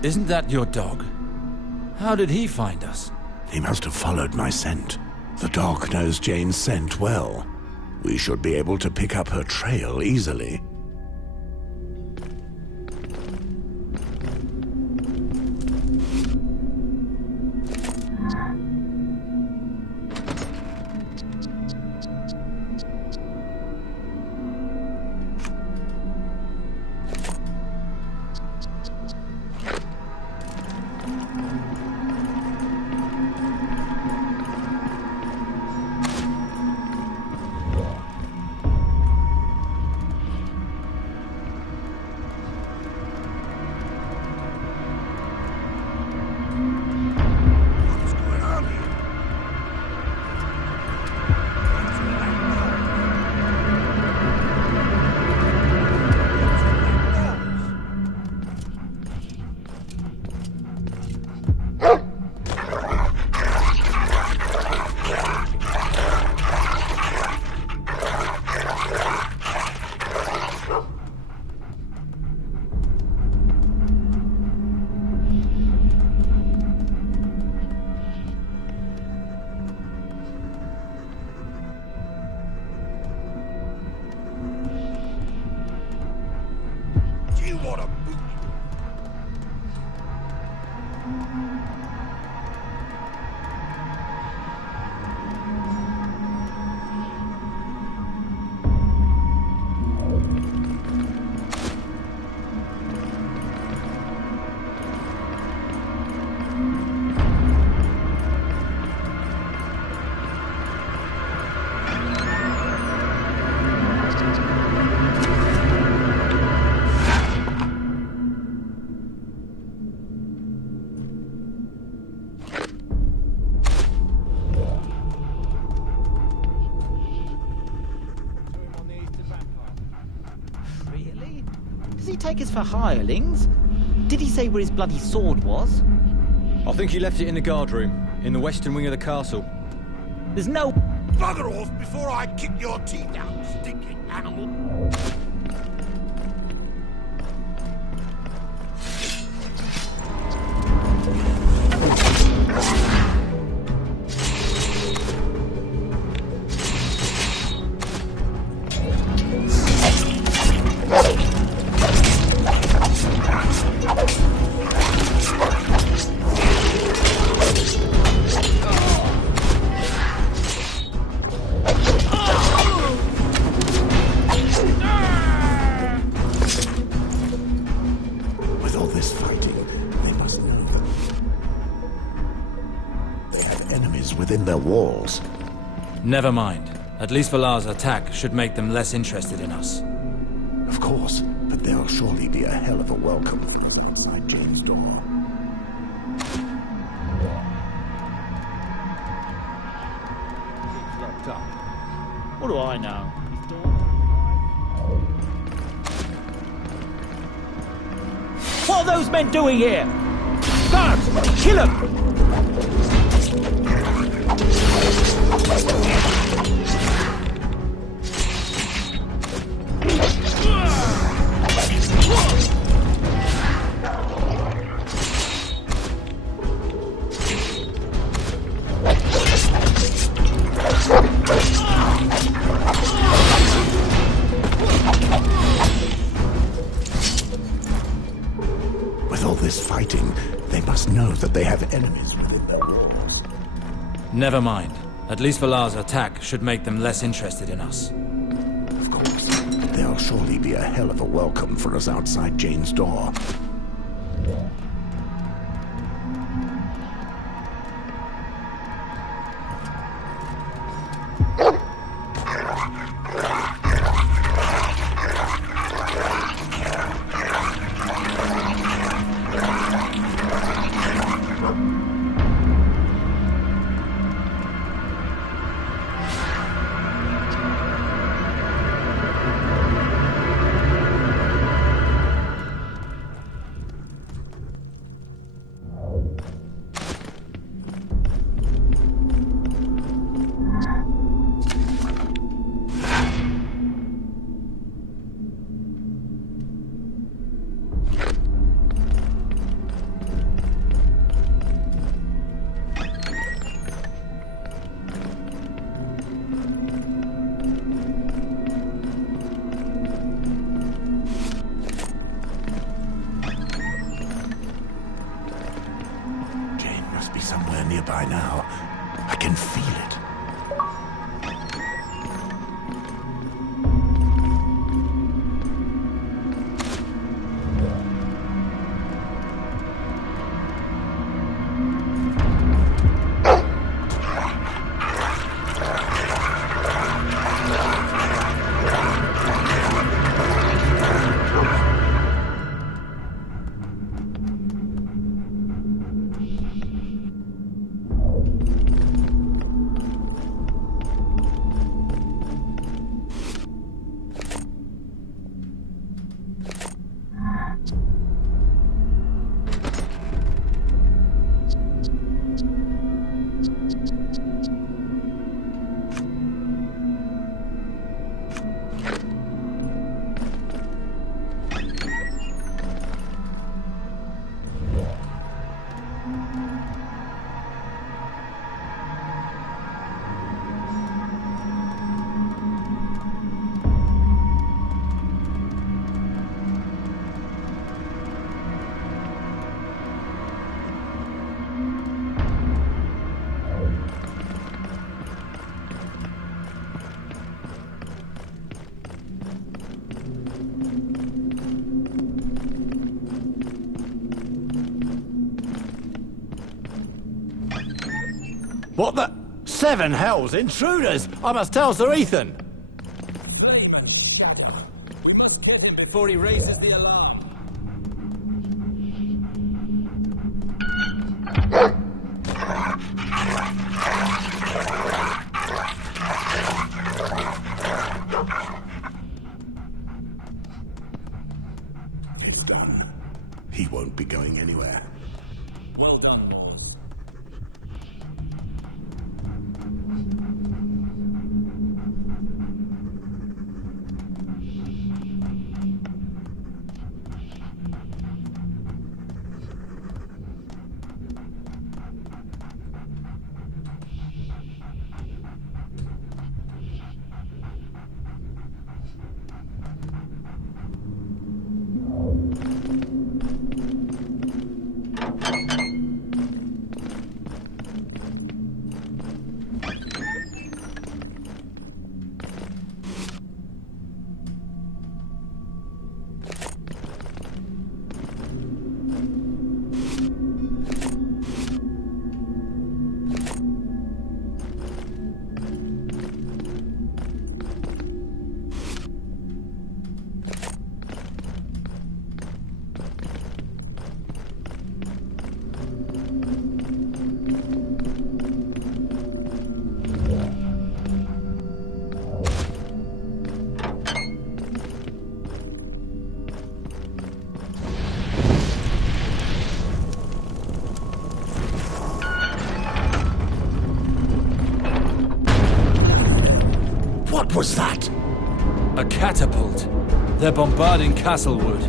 Isn't that your dog? How did he find us? He must have followed my scent. The dog knows Jane's scent well. We should be able to pick up her trail easily. Take us for hirelings? Did he say where his bloody sword was? I think he left it in the guard room, in the western wing of the castle. There's no... Bugger off before I kick your teeth out, stinking animal! Within their walls. Never mind. At least Valar's attack should make them less interested in us. Of course, but there'll surely be a hell of a welcome outside Jane's door. He's locked up. What do I know? What are those men doing here? Guards! Kill them! With all this fighting, they must know that they have enemies within their walls. Never mind. At least Valar's attack should make them less interested in us. Of course. There'll surely be a hell of a welcome for us outside Jane's door. here by now. I can feel it. What the? 7 hells! Intruders! I must tell Sir Ethan! We must get him before he raises the alarm. It's done. He won't be going anywhere. Well done, boys. What was that? A catapult. They're bombarding Castlewood.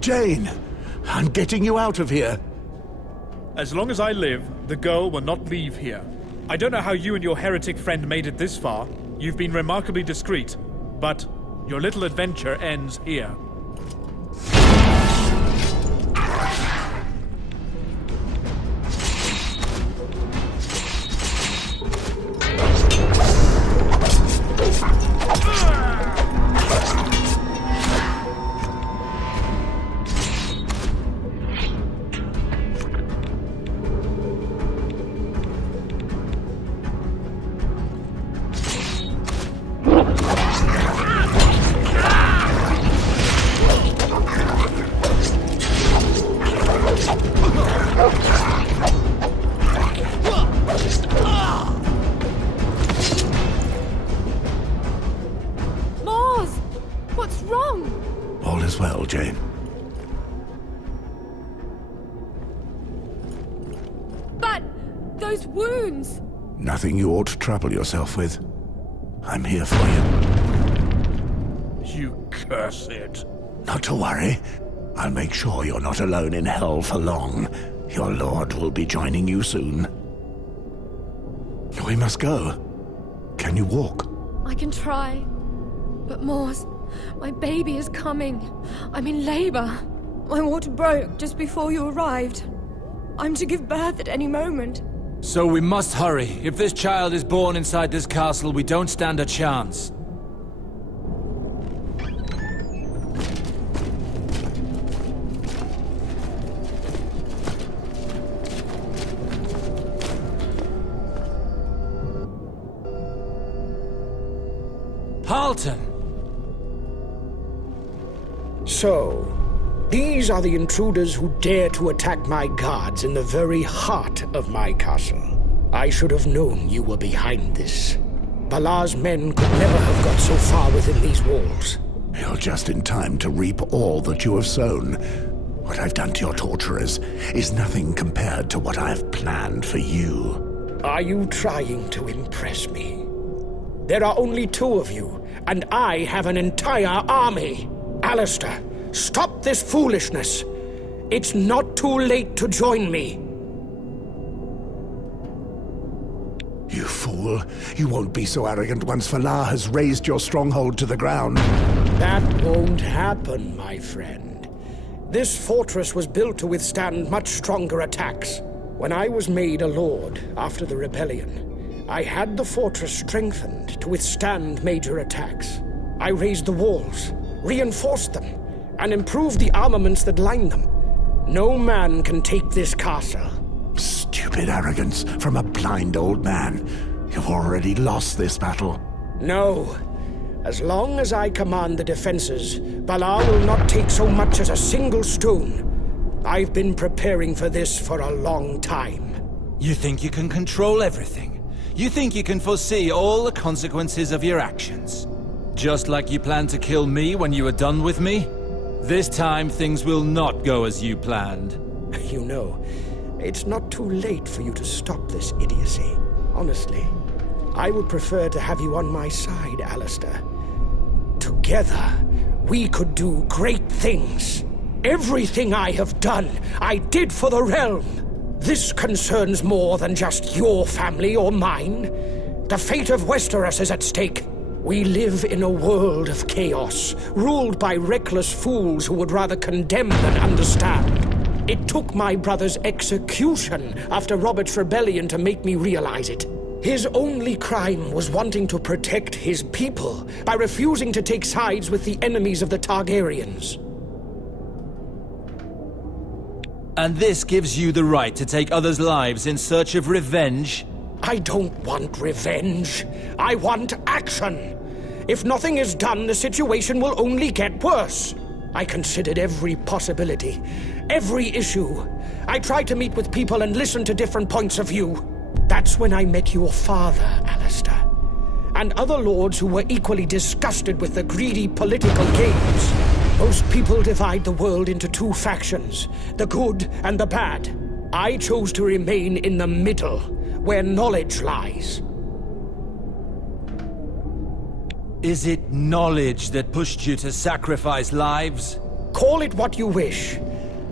Jane, I'm getting you out of here. As long as I live, the girl will not leave here. I don't know how you and your heretic friend made it this far, You've been remarkably discreet, but your little adventure ends here. What's wrong? All is well, Jane. But those wounds! Nothing you ought to trouble yourself with. I'm here for you. You cursed. Not to worry. I'll make sure you're not alone in hell for long. Your lord will be joining you soon. We must go. Can you walk? I can try. But Mors, my baby is coming. I'm in labor. My water broke just before you arrived. I'm to give birth at any moment. So we must hurry. If this child is born inside this castle, we don't stand a chance. Halton! So, these are the intruders who dare to attack my guards in the very heart of my castle. I should have known you were behind this. Balar's men could never have got so far within these walls. You're just in time to reap all that you have sown. What I've done to your torturers is nothing compared to what I've planned for you. Are you trying to impress me? There are only two of you, and I have an entire army. Alistair, stop this foolishness. It's not too late to join me. You fool. You won't be so arrogant once Valar has razed your stronghold to the ground. That won't happen, my friend. This fortress was built to withstand much stronger attacks. When I was made a lord after the rebellion, I had the fortress strengthened to withstand major attacks. I raised the walls, reinforced them, and improved the armaments that line them. No man can take this castle. Stupid arrogance from a blind old man. You've already lost this battle. No. As long as I command the defenses, Valar will not take so much as a single stone. I've been preparing for this for a long time. You think you can control everything? You think you can foresee all the consequences of your actions? Just like you planned to kill me when you were done with me? This time things will not go as you planned. You know, it's not too late for you to stop this idiocy. Honestly, I would prefer to have you on my side, Alistair. Together, we could do great things. Everything I have done, I did for the realm. This concerns more than just your family or mine. The fate of Westeros is at stake. We live in a world of chaos, ruled by reckless fools who would rather condemn than understand. It took my brother's execution after Robert's rebellion to make me realize it. His only crime was wanting to protect his people by refusing to take sides with the enemies of the Targaryens. And this gives you the right to take others' lives in search of revenge? I don't want revenge. I want action. If nothing is done, the situation will only get worse. I considered every possibility, every issue. I tried to meet with people and listen to different points of view. That's when I met your father, Alistair, and other lords who were equally disgusted with the greedy political games. Most people divide the world into two factions, the good and the bad. I chose to remain in the middle, where knowledge lies. Is it knowledge that pushed you to sacrifice lives? Call it what you wish.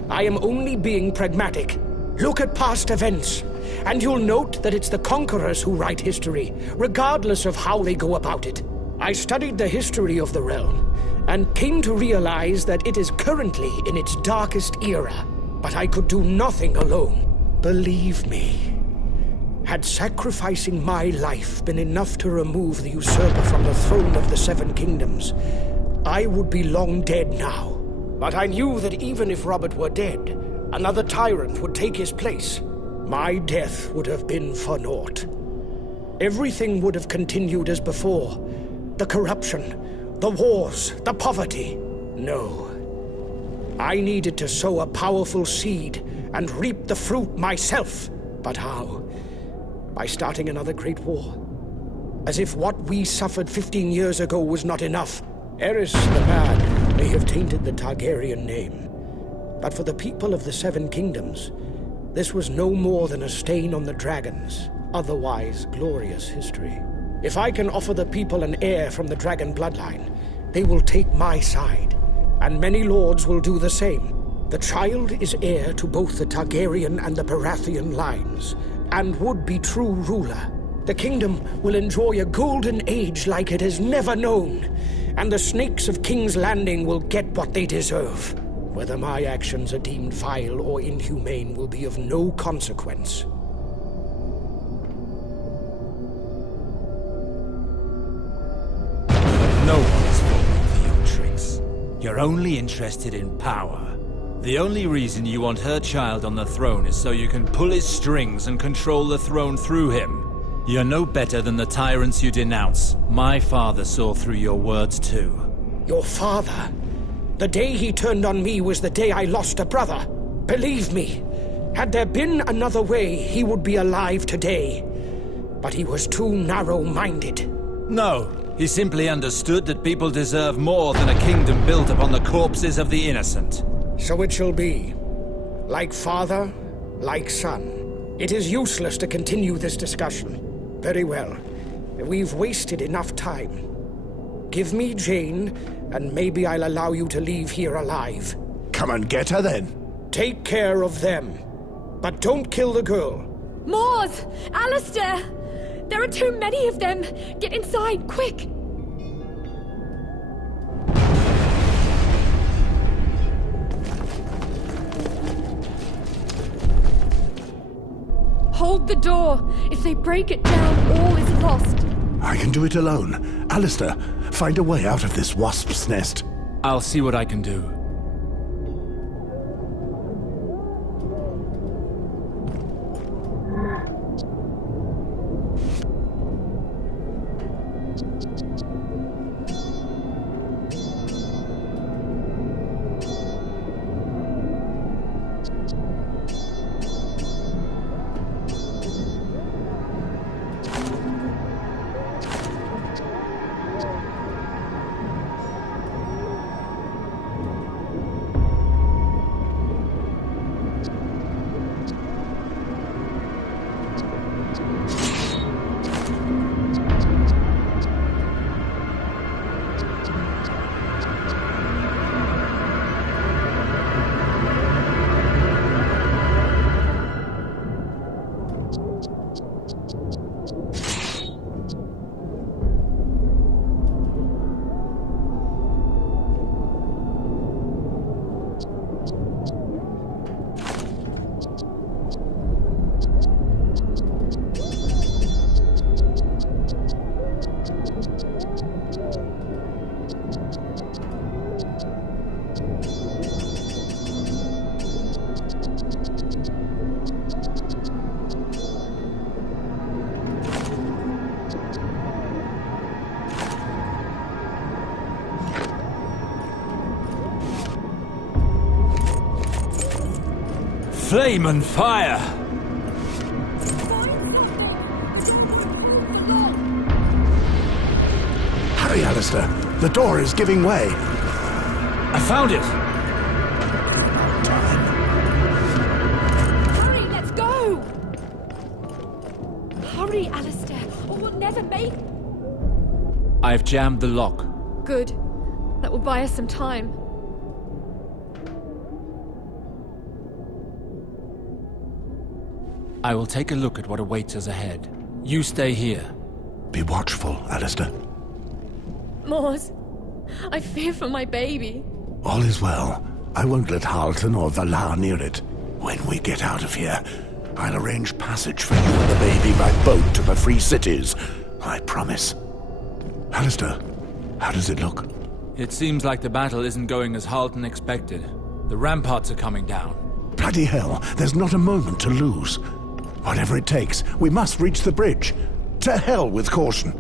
I am only being pragmatic. Look at past events, and you'll note that it's the conquerors who write history, regardless of how they go about it. I studied the history of the realm, and came to realize that it is currently in its darkest era. But I could do nothing alone. Believe me. Had sacrificing my life been enough to remove the usurper from the throne of the Seven Kingdoms, I would be long dead now. But I knew that even if Robert were dead, another tyrant would take his place. My death would have been for naught. Everything would have continued as before. The corruption, the wars, the poverty. No. I needed to sow a powerful seed and reap the fruit myself. But how? By starting another great war. As if what we suffered 15 years ago was not enough. Aerys the Mad may have tainted the Targaryen name. But for the people of the Seven Kingdoms, this was no more than a stain on the dragon's otherwise glorious history. If I can offer the people an heir from the dragon bloodline, they will take my side, and many lords will do the same. The child is heir to both the Targaryen and the Baratheon lines, and would be true ruler. The kingdom will enjoy a golden age like it has never known, and the snakes of King's Landing will get what they deserve. Whether my actions are deemed vile or inhumane will be of no consequence. No one's falling for your tricks. You're only interested in power. The only reason you want her child on the throne is so you can pull his strings and control the throne through him. You're no better than the tyrants you denounce. My father saw through your words too. Your father? The day he turned on me was the day I lost a brother. Believe me, had there been another way, he would be alive today. But he was too narrow-minded. No, he simply understood that people deserve more than a kingdom built upon the corpses of the innocent. So it shall be. Like father, like son. It is useless to continue this discussion. Very well. We've wasted enough time. Give me Jane, and maybe I'll allow you to leave here alive. Come and get her then. Take care of them. But don't kill the girl. Mors! Alistair! There are too many of them! Get inside, quick! Hold the door! If they break it down, all is lost. I can do it alone. Alistair, find a way out of this wasp's nest. I'll see what I can do. Flame and fire! Hurry, Alistair. The door is giving way. I found it! Hurry, let's go! Hurry, Alistair, or we'll never make... I've jammed the lock. Good. That will buy us some time. I will take a look at what awaits us ahead. You stay here. Be watchful, Alistair. Mors, I fear for my baby. All is well. I won't let Halton or Valar near it. When we get out of here, I'll arrange passage for you and the baby by boat to the Free Cities. I promise. Alistair, how does it look? It seems like the battle isn't going as Halton expected. The ramparts are coming down. Bloody hell, there's not a moment to lose. Whatever it takes, we must reach the bridge. To hell with caution.